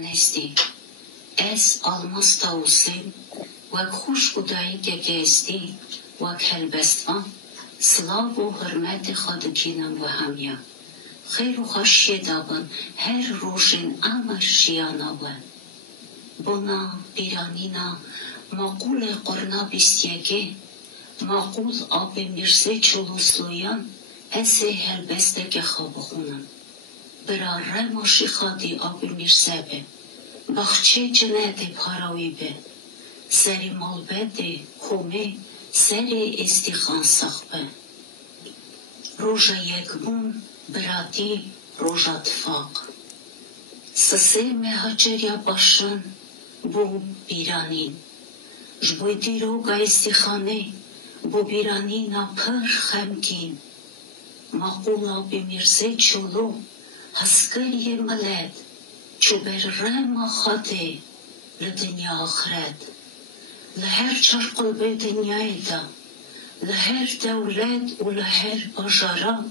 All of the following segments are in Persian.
Nesty. Es almas tausim, وک خوش بودایی که گستی وک هلبستوان سلاو و حرمت خادکینم و همیا خیر و خوشی دابن هر روشن امر شیاناوه بنا بیرانینا مقول قرنا بیستیگه مقول آب میرسه چلوسلویان اسه هلبسته که خواب خونم برا رماشی خادی آب میرسه به بخچه جنت پاراوی به سری مالبده خومه سری استیخان سخبه روژا یکبون براتی روژا اتفاق سسه مهاجریا باشن بو بیرانین جبوی دیروگا استیخانه بو بیرانینا پر خمکین مقولا بمیرزه چولو هسکری ملد چو بر رما خاده لدنیا آخرت لهر چرقل به دنیای دا لهر دولت و لهر باجارا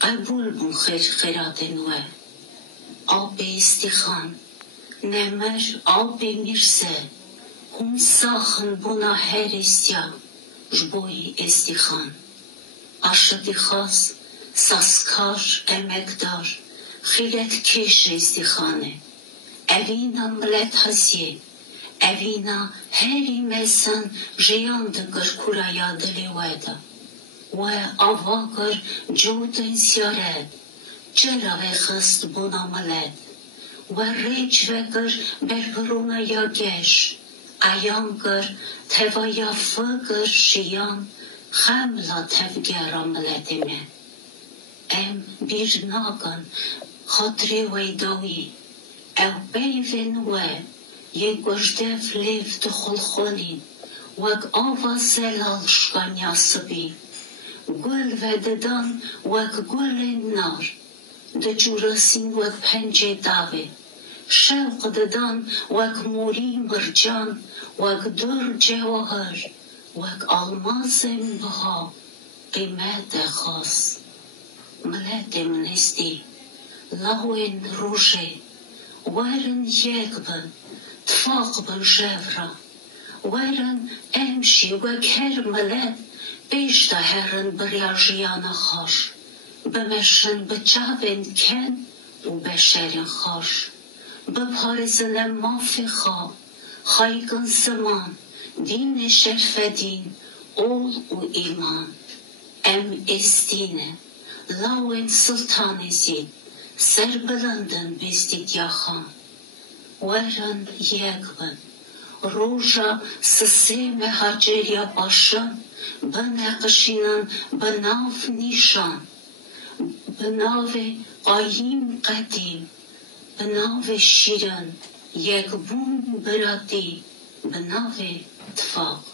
قبول بون خیرات نوه آب استیخان نمر آب میرسه هم ساخن بونا هر استیا جبوی استیخان اشدی خاص ساسکار امکدار خیرت کش استیخانه اوینا ملت هزیه اوینا هری مسن جیان دگر کوریا دلیوادا و آواگر جودن سیارد جراوه خست بونا ملت و ریج وگر برگرونا یا گش ایانگر توایا فگر شیان خملا تفگرا ملتیمه ام بیر ناگن خاطری ویداوی او بیوین و یک گشتف لیف دخل خولین وگ آوا زلال شکانیا سبی گل وددان وگ گل نار ده جورسین وگ پنجه داوی شوق ددان وگ موری مرجان وگ در جواهر وگ آلماس بها قیمت خاص ملت منستی لاوین روشه وارن یک بن تفاق بن شفرا وارن امشي وكهر ملت بيشتا هرن برياجيانا خاش بمشن بجابن كن وبشرن خاش ببارزن مافي خايقن زمان دين شرف دين اول و ايمان ام استينه لاوين سلطان زيد سر بلندن بزدید یا خان وارن یک بن روژا سسه مهاجریا باشن بنقشینن بناف نیشان بناو قایم قدیم بناو شیرن یک بون برادی بناو اتفاق